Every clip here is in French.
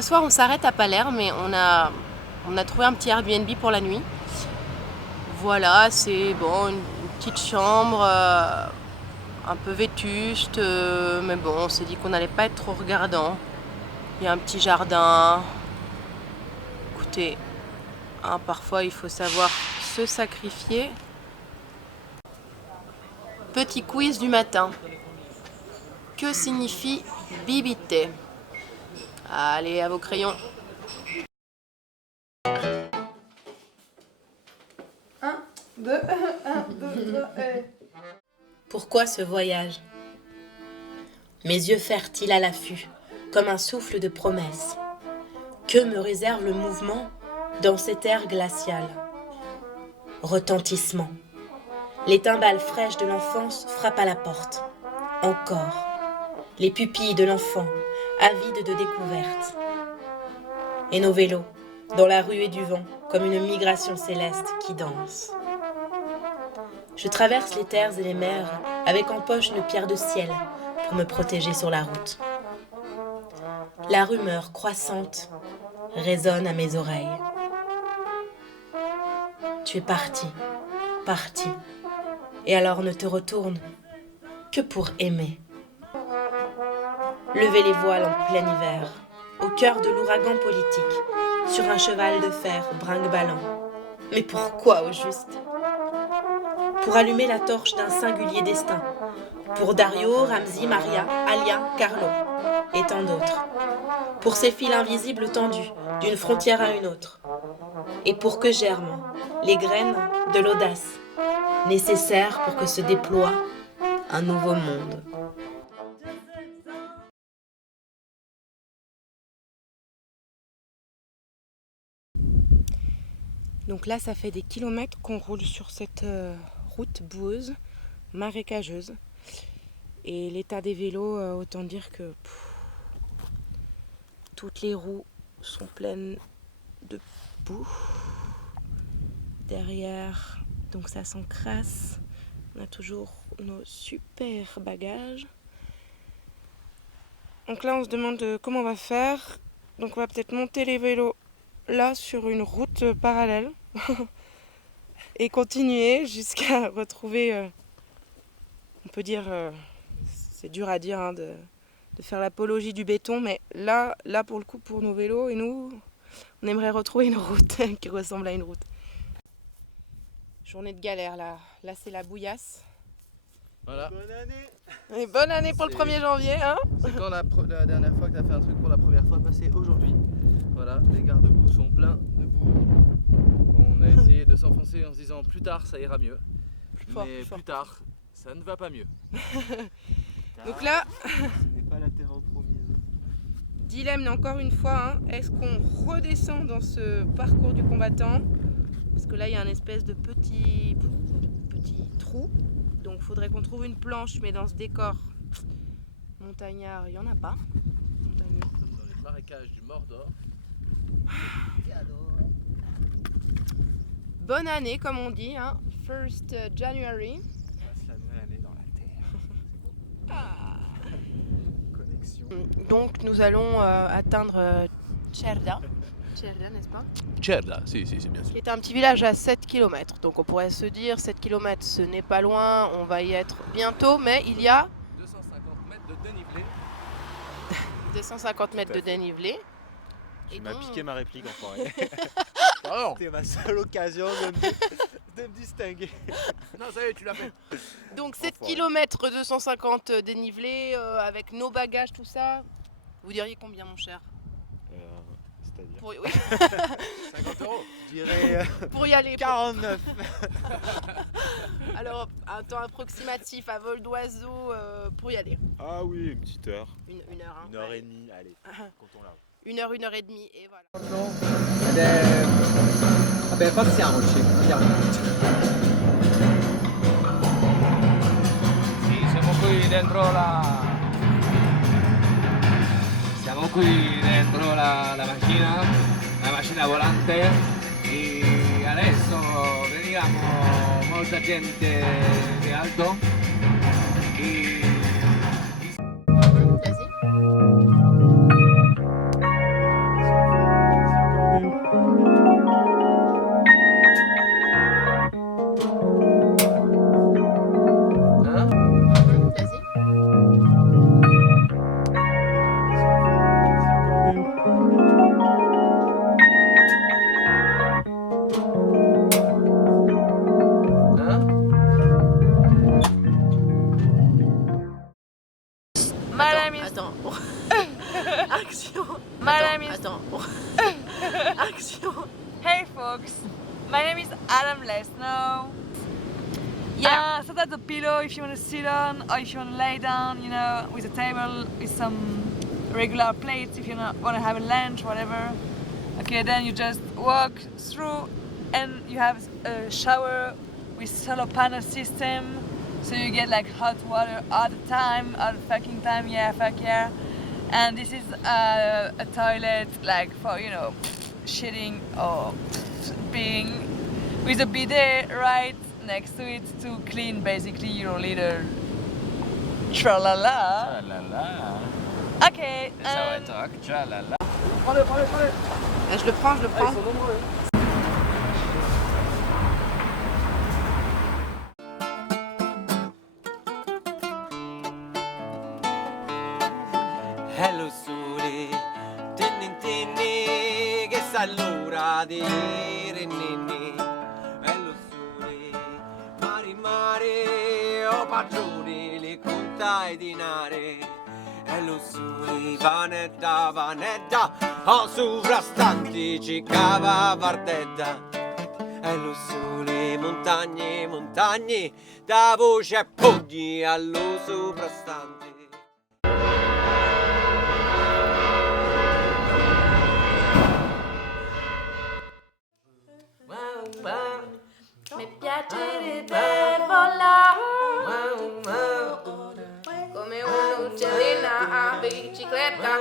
ce soir on s'arrête à Palerme mais on a trouvé un petit Airbnb pour la nuit. Voilà, c'est bon, une petite chambre un peu vétuste, mais bon, on s'est dit qu'on n'allait pas être trop regardant. Il y a un petit jardin. Écoutez, hein, parfois il faut savoir se sacrifier. Petit quiz du matin. Que signifie bibite? Allez, à vos crayons. 1, 2, 1, 2, 3, et... Pourquoi ce voyage? Mes yeux fertiles à l'affût, comme un souffle de promesse. Que me réserve le mouvement dans cet air glacial? Retentissement. Les timbales fraîches de l'enfance frappent à la porte. Encore. Les pupilles de l'enfant, avides de découvertes. Et nos vélos, dans la ruée du vent, comme une migration céleste qui danse. Je traverse les terres et les mers avec en poche une pierre de ciel pour me protéger sur la route. La rumeur croissante résonne à mes oreilles. Tu es parti, parti, et alors ne te retourne que pour aimer. Levez les voiles en plein hiver, au cœur de l'ouragan politique, sur un cheval de fer brinque-ballant. Mais pourquoi au juste? Pour allumer la torche d'un singulier destin, pour Dario, Ramzi, Maria, Alia, Carlo, et tant d'autres. Pour ces fils invisibles tendus, d'une frontière à une autre. Et pour que germent les graines de l'audace, nécessaires pour que se déploie un nouveau monde. Donc là, ça fait des kilomètres qu'on roule sur cette route boueuse, marécageuse. Et l'état des vélos, autant dire que toutes les roues sont pleines de boue. Derrière, donc ça s'encrasse. On a toujours nos super bagages. Donc là, on se demande comment on va faire. Donc on va peut-être monter les vélos là sur une route parallèle. Et continuer jusqu'à retrouver, on peut dire, c'est dur à dire hein, de faire l'apologie du béton, mais là pour le coup pour nos vélos et nous, on aimerait retrouver une route qui ressemble à une route. Journée de galère là c'est la bouillasse. Voilà. Bonne année. Et bonne année pour le 1er janvier hein. C'est quand la dernière fois que tu as fait un truc pour la première fois? Bah, c'est aujourd'hui. Voilà, les garde-boue sont pleins de boue. On a essayé de s'enfoncer en se disant plus tard ça ira mieux. Mais plus tard, ça ne va pas mieux. Donc là, Ce n'est pas la terre promise. dilemme encore une fois, hein, est-ce qu'on redescend dans ce parcours du combattant? Parce que là il y a un espèce de petit trou. Donc il faudrait qu'on trouve une planche, mais dans ce décor montagnard, il n'y en a pas. Montagneux. Comme dans les marécages du Mordor. Bonne année comme on dit, hein. First January. On passe la nouvelle année dans la terre. Connexion. Donc nous allons atteindre Cerda. Cerda, n'est-ce pas? Cerda, si, c'est bien sûr. Qui est un petit village à 7 km. Donc on pourrait se dire 7 km ce n'est pas loin, on va y être bientôt, mais il y a 250 mètres de dénivelé. 250 mètres de dénivelé. Tu m'as piqué ma réplique enfoiré. Pardon. C'était ma seule occasion de me distinguer. Non, ça y est, tu l'as fait. Donc 7 Enfoiré. km 250 dénivelé avec nos bagages, tout ça. Vous diriez combien mon cher? C'est-à-dire Oui, 50 euros. Je dirais pour y aller. 49. Alors un temps approximatif à vol d'oiseau pour y aller. Ah oui, une petite heure. Une heure. Hein. Une heure et demie, allez, comptons là. Une heure et demie et voilà. Vabbè, passiamoci, andiamo. Sì, siamo qui dentro la macchina volante e adesso vediamo molta gente di alto e Vas-y. Attends. Action. Action. Hey folks, my name is Adam Lesno. Yeah, so that's a pillow if you want to sit on or if you want to lay down, you know, with a table with some regular plates if you want to have a lunch, whatever. Okay, then you just walk through and you have a shower with solar panel system. So you get like hot water all the time, all the fucking time, yeah, fuck yeah. And this is a toilet like for, you know, shitting or peeing with a bidet right next to it to clean basically your little tralala. Tralala. Okay. That's how I talk. Tralala. Je le prends. Hello sole, tinni che sa l'ora di renni. Hello sole, mare, oh padrone, le conta e dinare. Hello sole, vanetta, oh sovrastanti ci cava vardetta. Hello sole, montagne, da voce e pugni allo soprastante. Mi piacerebbe volare come un'uccellina a bicicletta.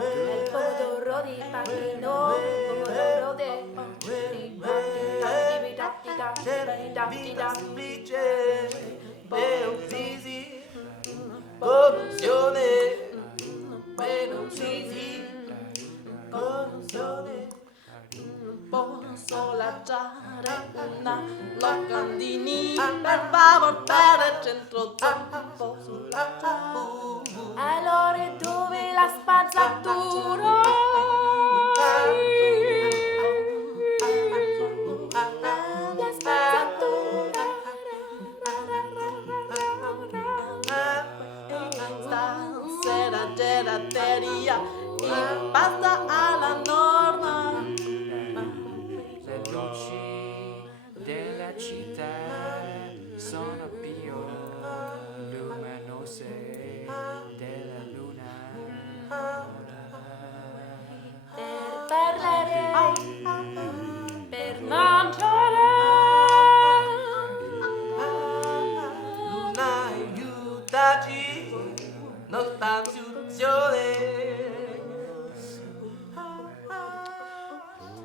Il pomodoro di Pachino, il pomodoro posso lasciare una locandinina per favor per il centro zoppo sulla allora dove la spazzatura? La spazzatura stasera gelateria impasta alla norma. Le luci della città sono più luminose della luna. Per parlare, per mangiare. Luna aiutaci, nostra istruzione.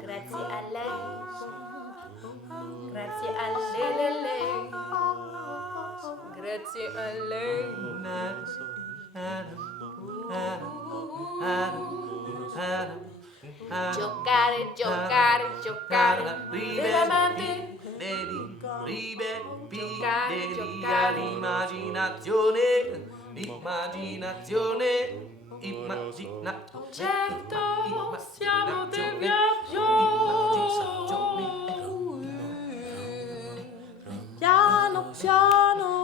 Grazie a lei, grazie a lei, grazie a lei. Giocare, veramente. Giocare. Immaginazione. Certo, siamo del viaggio. Piano piano.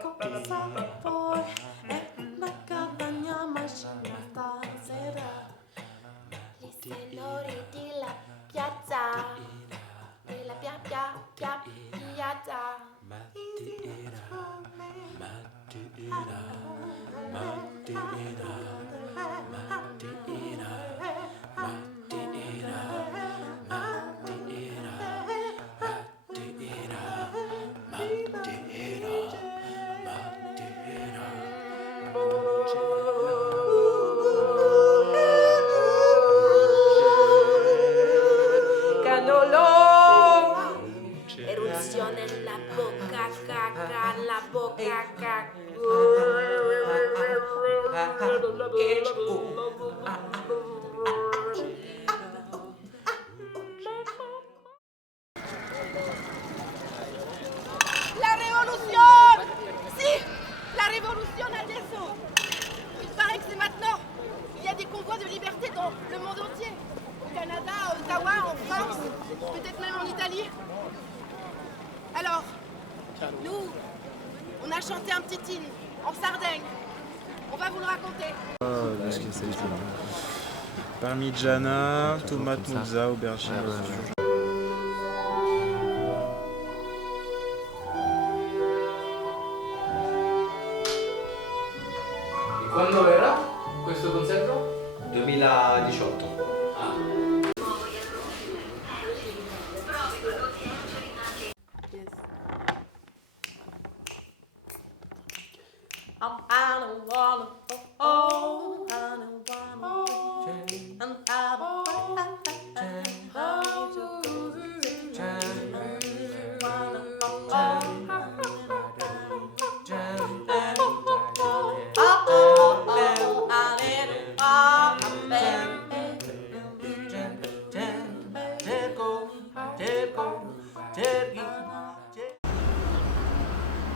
Con sapore è una campagna macina stasera. Gli senori della piazza. Della piazza. révolution adesso. Il paraît que c'est maintenant. Il y a des convois de liberté dans le monde entier. Au Canada, à Ottawa, en France, peut-être même en Italie. Alors, nous, on a chanté un petit hymne en Sardaigne. On va vous le raconter. Parmigiana, tomate mozza, aubergine. Quando verrà questo concerto? 2018.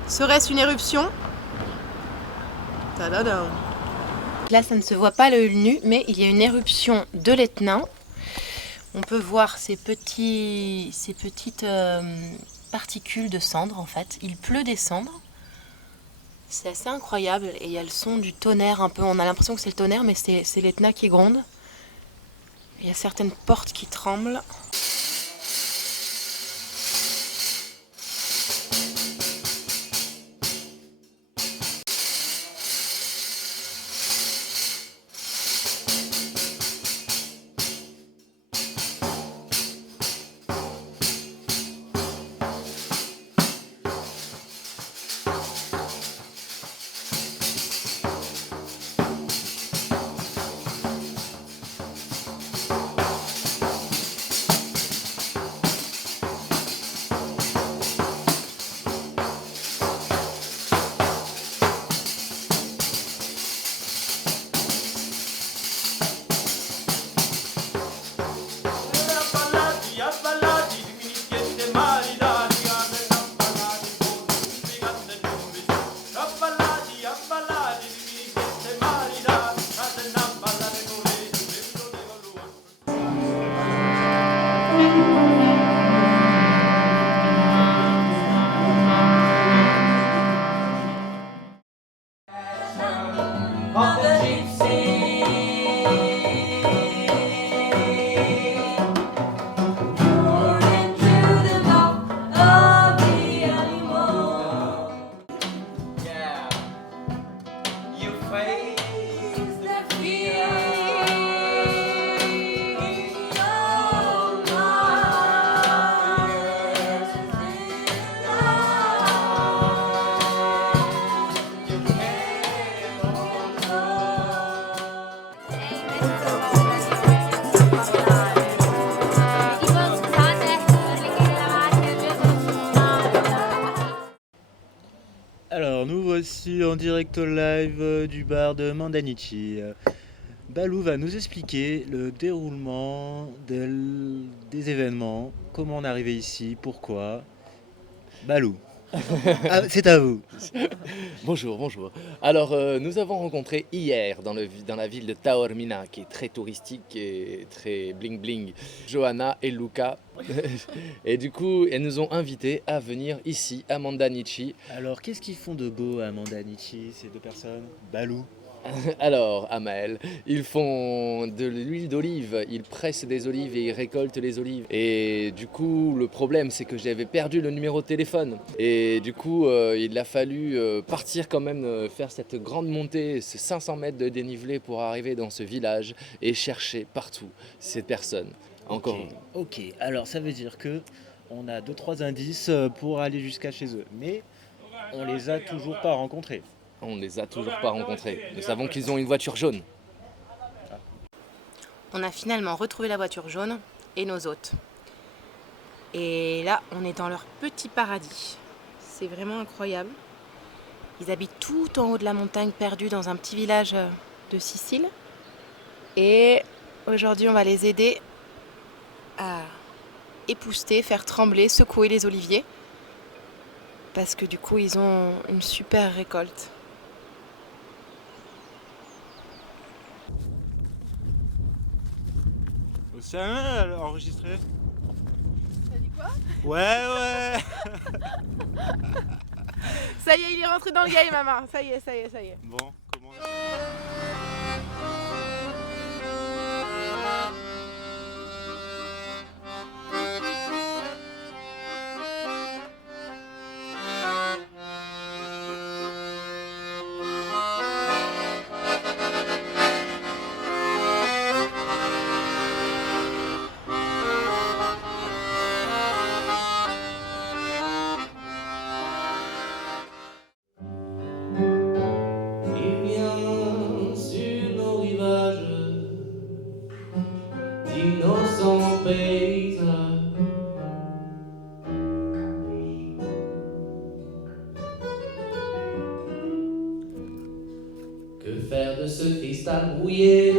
Serait-ce une éruption? Tadadam. Là, ça ne se voit pas l'œil nu, mais il y a une éruption de l'Etna. On peut voir ces petites particules de cendres, en fait. Il pleut des cendres. C'est assez incroyable. Et il y a le son du tonnerre un peu. On a l'impression que c'est le tonnerre, mais c'est l'Etna qui gronde. Il y a certaines portes qui tremblent. Alors, nous voici en direct live du bar de Mandanichi. Balou va nous expliquer le déroulement des événements, comment on est arrivé ici, pourquoi. Balou, c'est à vous. Bonjour, bonjour. Alors, nous avons rencontré hier dans la ville de Taormina, qui est très touristique et très bling-bling, Johanna et Luca. Et du coup, elles nous ont invités à venir ici, à Mandanichi. Alors, qu'est-ce qu'ils font de beau à Mandanichi, ces deux personnes? Balou. Alors, Amael, ils font de l'huile d'olive, ils pressent des olives et ils récoltent les olives. Et du coup, le problème, c'est que j'avais perdu le numéro de téléphone. Et du coup, il a fallu partir quand même, faire cette grande montée, ces 500 mètres de dénivelé pour arriver dans ce village et chercher partout ces personnes. Encore. Ok, alors ça veut dire que on a 2-3 indices pour aller jusqu'à chez eux, mais on les a toujours pas rencontrés. On ne les a toujours pas rencontrés. Nous savons qu'ils ont une voiture jaune. On a finalement retrouvé la voiture jaune et nos hôtes. Et là, on est dans leur petit paradis. C'est vraiment incroyable. Ils habitent tout en haut de la montagne, perdus dans un petit village de Sicile. Et aujourd'hui, on va les aider à épousseter, faire trembler, secouer les oliviers. Parce que du coup, ils ont une super récolte. C'est un enregistré. T'as dit quoi? Ouais. Ça y est, il est rentré dans le game, maman. Ça y est. Bon, comment Il vient sur nos rivages d'innocents paysages. Que faire de ce cristal brouillé?